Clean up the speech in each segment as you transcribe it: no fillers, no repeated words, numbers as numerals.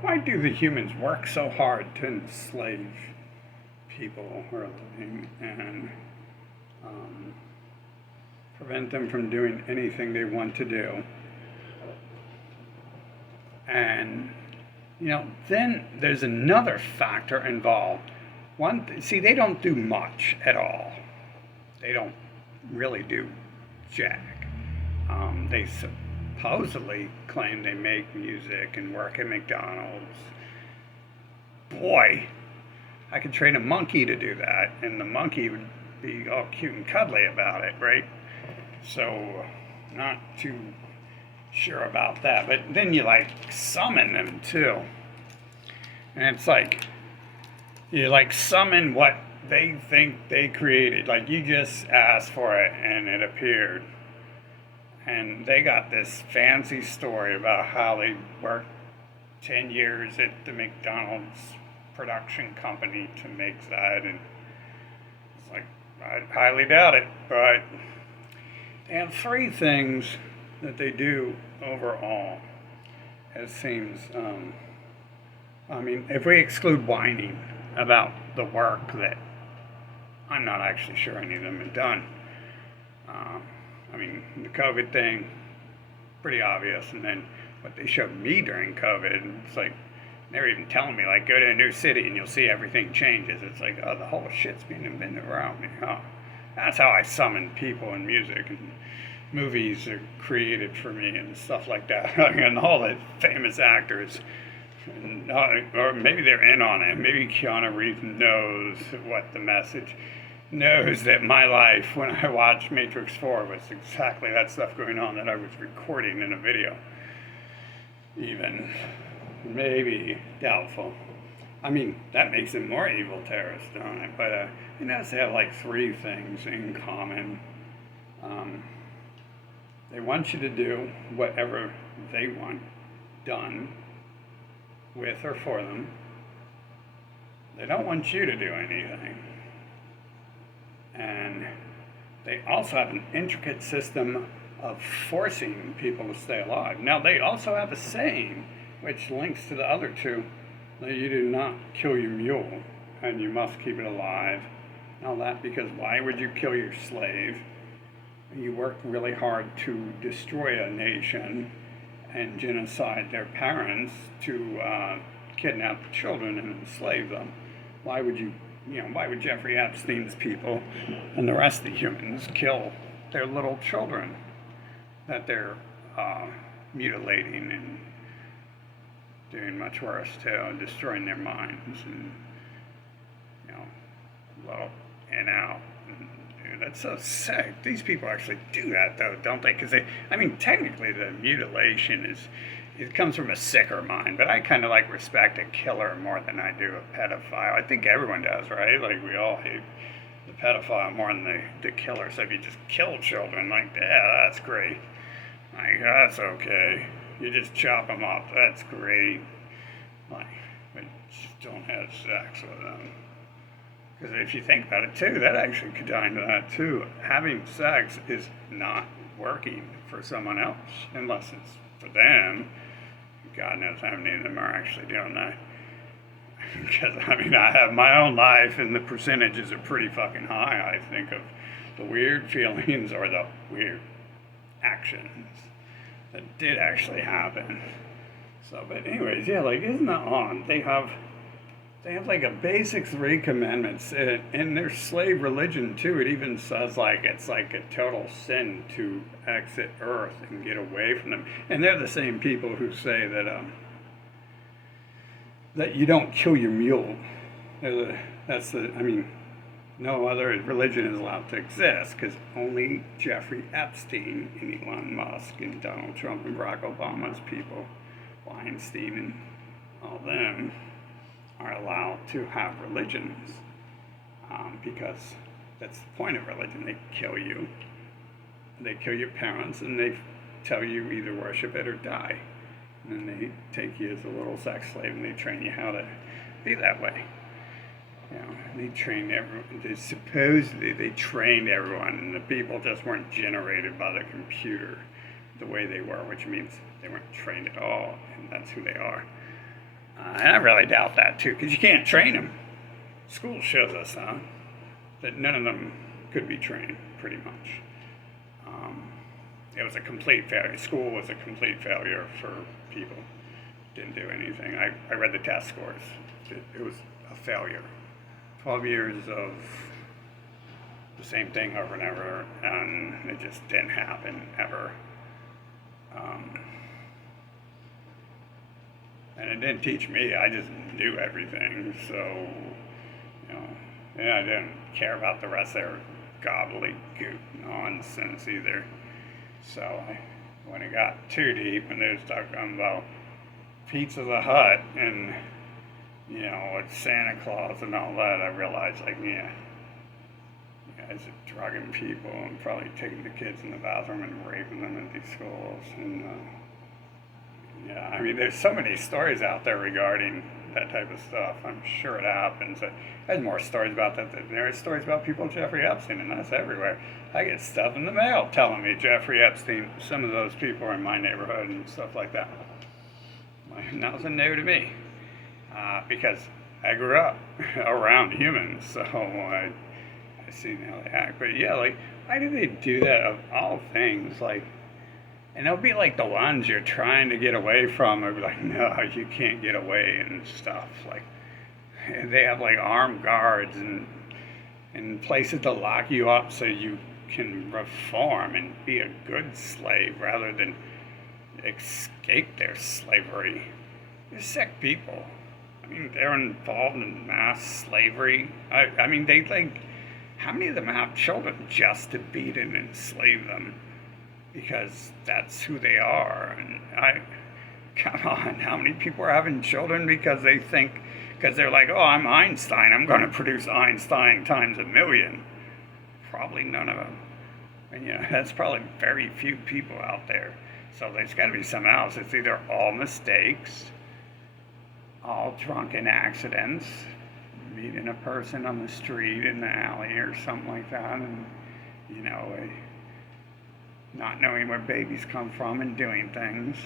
why do the humans work so hard to enslave people for a living and um, prevent them from doing anything they want to do? And then there's another factor involved. See, they don't do much at all. They don't really do jack. They supposedly claim they make music and work at McDonald's. Boy, I could train a monkey to do that, and the monkey would be all cute and cuddly about it, right? So, not too sure about that. But then you summon them too. And it's you summon what they think they created. Like you just asked for it and it appeared. And they got this fancy story about how they worked 10 years at the McDonald's production company to make that. And it's I highly doubt it. But they have three things that they do overall. It seems, if we exclude whining about the work that I'm not actually sure any of them have done. The COVID thing, pretty obvious, and then what they showed me during COVID, it's they were even telling me, go to a new city and you'll see everything changes. It's oh, the whole shit's being invented around me. Oh, that's how I summon people in music, and movies are created for me and stuff like that. And all the famous actors, or maybe they're in on it. Maybe Keanu Reeves knows what the message, knows that my life when I watched Matrix 4 was exactly that stuff going on that I was recording in a video. Even, maybe, doubtful. That makes them more evil terrorists, don't it? But it does have three things in common. They want you to do whatever they want done with or for them. They don't want you to do anything. And they also have an intricate system of forcing people to stay alive. Now, they also have a saying, which links to the other two, that you do not kill your mule, and you must keep it alive. Now that, because why would you kill your slave? You work really hard to destroy a nation and genocide their parents, to kidnap children and enslave them. Why would why would Jeffrey Epstein's people and the rest of the humans kill their little children that they're mutilating and doing much worse too, destroying their minds and, and out. Dude, that's so sick. These people actually do that though, don't they? Because technically the mutilation it comes from a sicker mind, but I kind of respect a killer more than I do a pedophile. I think everyone does, right? We all hate the pedophile more than the killer. So if you just kill children, yeah, that's great. That's okay. You just chop them up, that's great. But just don't have sex with them. Because if you think about it too, that actually could tie into that too. Having sex is not working for someone else, unless it's for them. God knows how many of them are actually doing that. Because, I have my own life, and the percentages are pretty fucking high, I think, of the weird feelings or the weird actions that did actually happen. So, but anyways, yeah, isn't that odd? They have a basic 3 commandments in their slave religion too. It even says it's a total sin to exit Earth and get away from them. And they're the same people who say that you don't kill your mule. No other religion is allowed to exist, because only Jeffrey Epstein and Elon Musk and Donald Trump and Barack Obama's people, Weinstein and all them, are allowed to have religions, because that's the point of religion. They kill you, they kill your parents, and they tell you either worship it or die. And then they take you as a little sex slave and they train you how to be that way. They trained everyone. Supposedly they trained everyone, and the people just weren't generated by the computer the way they were, which means they weren't trained at all, and that's who they are. And I really doubt that too, because you can't train them. School shows us, that none of them could be trained, pretty much. Um, it was a complete failure. School was a complete failure for people. Didn't do anything. I read the test scores. It was a failure. 12 years of the same thing over and over, and it just didn't happen ever. And it didn't teach me. I just knew everything. So, yeah, I didn't care about the rest of their gobbledygook nonsense either. So when it got too deep and they was talking about Pizza the Hut and, with Santa Claus and all that, I realized, like, yeah, you guys are drugging people and probably taking the kids in the bathroom and raping them at these schools. And, yeah, I mean, there's so many stories out there regarding that type of stuff. I'm sure it happens. There's more stories about that than there are stories about people Jeffrey Epstein, and that's everywhere. I get stuff in the mail telling me Jeffrey Epstein, some of those people are in my neighborhood and stuff like that. Nothing new to me, because I grew up around humans, so I seen how they act. But yeah, like, why do they do that of all things? Like, and they'll be like the ones you're trying to get away from. They'll be like, no, you can't get away and stuff. Like, and they have like armed guards and places to lock you up so you can reform and be a good slave rather than escape their slavery. They're sick people. I mean, they're involved in mass slavery. I mean, they think, how many of them have children just to beat and enslave them? Because that's who they are. And come on, how many people are having children because they think, because they're like, oh, I'm Einstein, I'm going to produce Einstein times a million? Probably none of them. And that's probably very few people out there. So there's got to be something else. It's either all mistakes, all drunken accidents, meeting a person on the street in the alley or something like that, and not knowing where babies come from and doing things,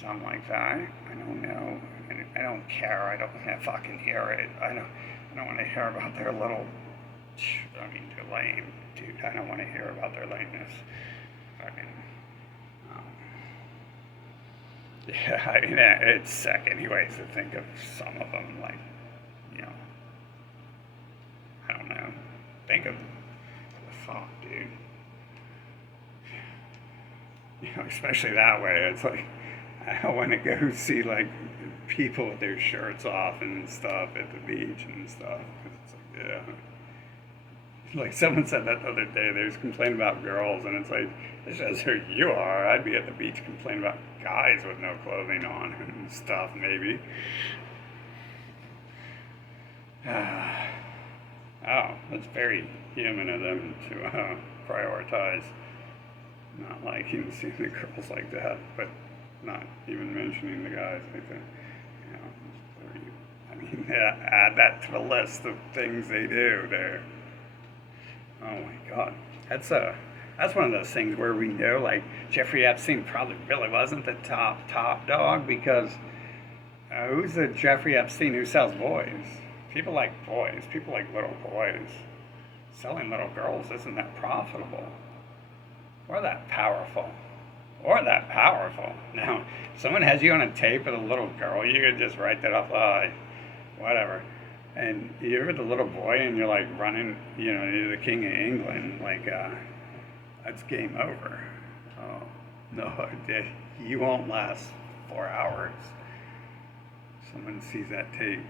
something like that. I don't know. I don't care. I don't want to fucking hear it. I don't want to hear about their little. I mean, they're lame, dude. I don't want to hear about their lameness. Fucking. Yeah, I mean, it's sick, anyways, to think of some of them, like, I don't know. Think of the fuck, dude. Especially that way. It's like, I don't want to go see, like, people with their shirts off and stuff at the beach and stuff. 'Cause it's like, yeah. Like, someone said that the other day, they was complaining about girls, and it's like, this is who you are. I'd be at the beach complaining about guys with no clothing on and stuff, maybe. Oh, that's very human of them to prioritize not liking seeing the girls like that, but not even mentioning the guys. I think, I mean, add that to the list of things they do there. Oh my God, that's one of those things where we know, like, Jeffrey Epstein probably really wasn't the top dog, because who's the Jeffrey Epstein who sells boys? People like boys. People like little boys. Selling little girls isn't that profitable, or that powerful, Now, if someone has you on a tape with a little girl, you could just write that off, whatever. And you're with a little boy and you're like running, you're the king of England, like, that's game over. Oh, no, you won't last 4 hours. Someone sees that tape.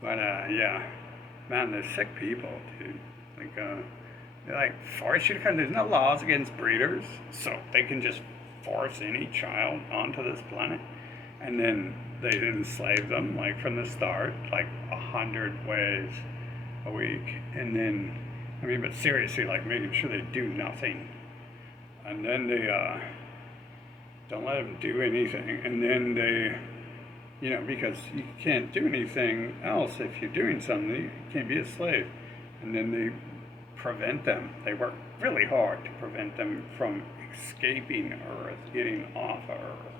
But, yeah, man, they're sick people, dude. Like, they like force you to come. There's no laws against breeders, so they can just force any child onto this planet, and then they enslave them, like, from the start, like 100 ways a week, and then, I mean, but seriously, like, making sure they do nothing, and then they don't let them do anything, and then they, because you can't do anything else if you're doing something, you can't be a slave, and then they prevent them. They work really hard to prevent them from escaping Earth, getting off of Earth.